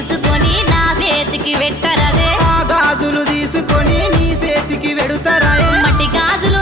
తీసుకొని నా చేతికి పెట్టరదే ఆ గాజులు తీసుకొని నీ చేతికి వెడుతారాయే మట్టి గాజులు